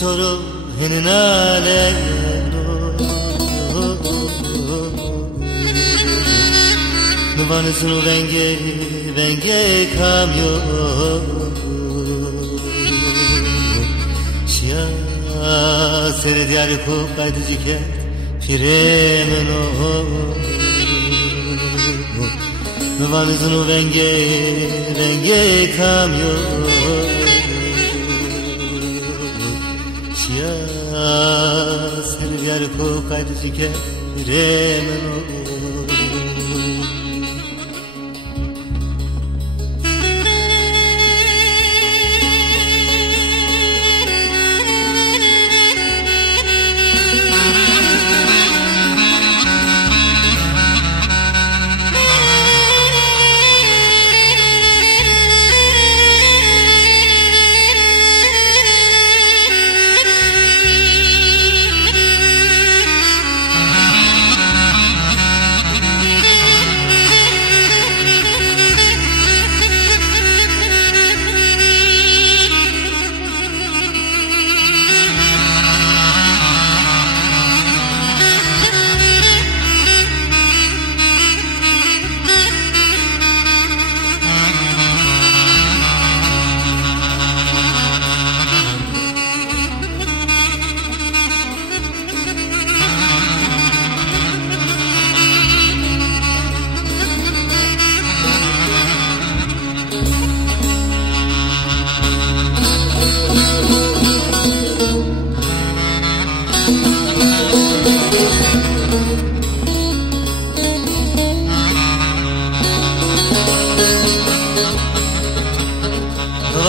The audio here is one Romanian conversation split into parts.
soro henale no vane sono venge cambio sia sere diare ko kaydı ziket firemeno no vane sono venge cambio Ser ko kaydı ziket firemeno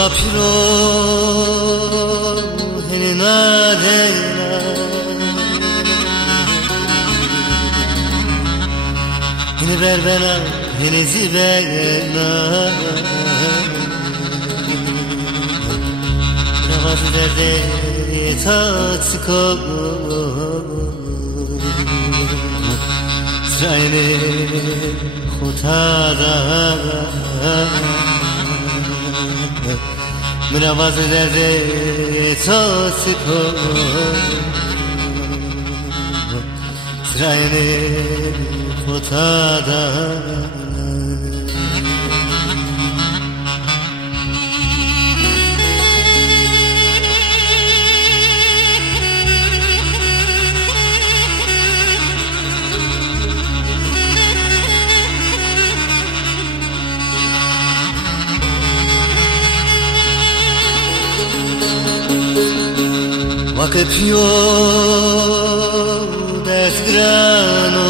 Vapiro henale Hine berbena hine zibena Navazı derde tatsko Srayne khutada من آواز درد احساس کن سراینه فتادن Che più desgrano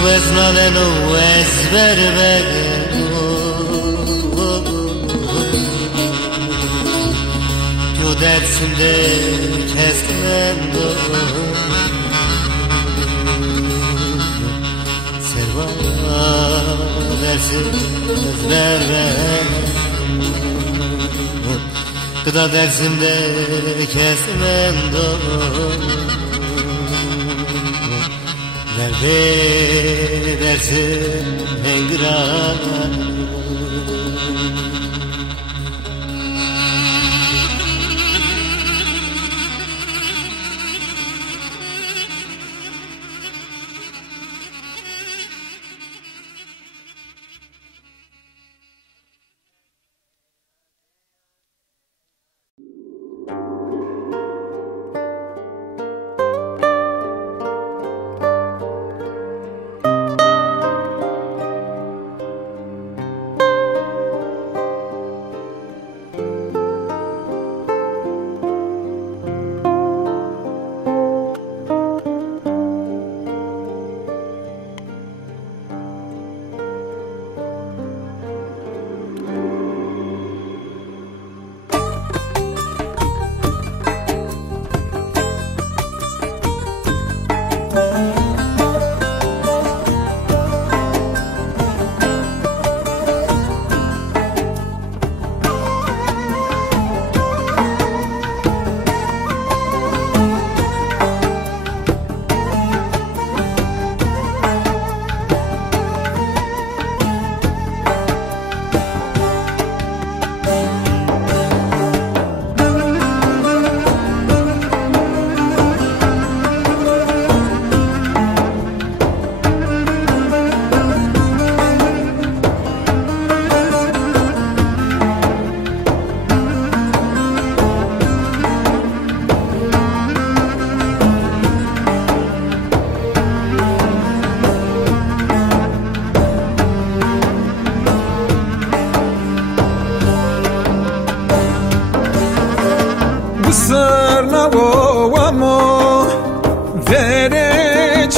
Pues maleno es verbeno Più dersinde kesmendo Serva dersin verbeno Gıda dersimde kesmendo Nerede dersim engran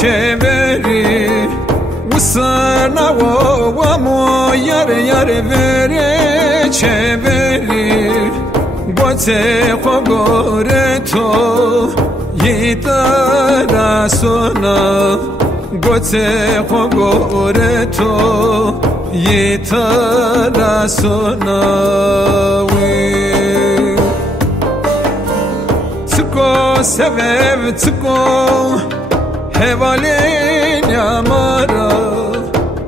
چبری وسنا و مو یار بره چبری گوته خوگوره تو یدارا سونا گوته خوگوره تو یدارا سونا تکو سبب تکو hevalin yamara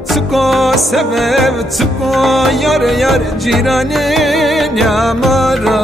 Tsuko sebep tsuko yar ciranin yamara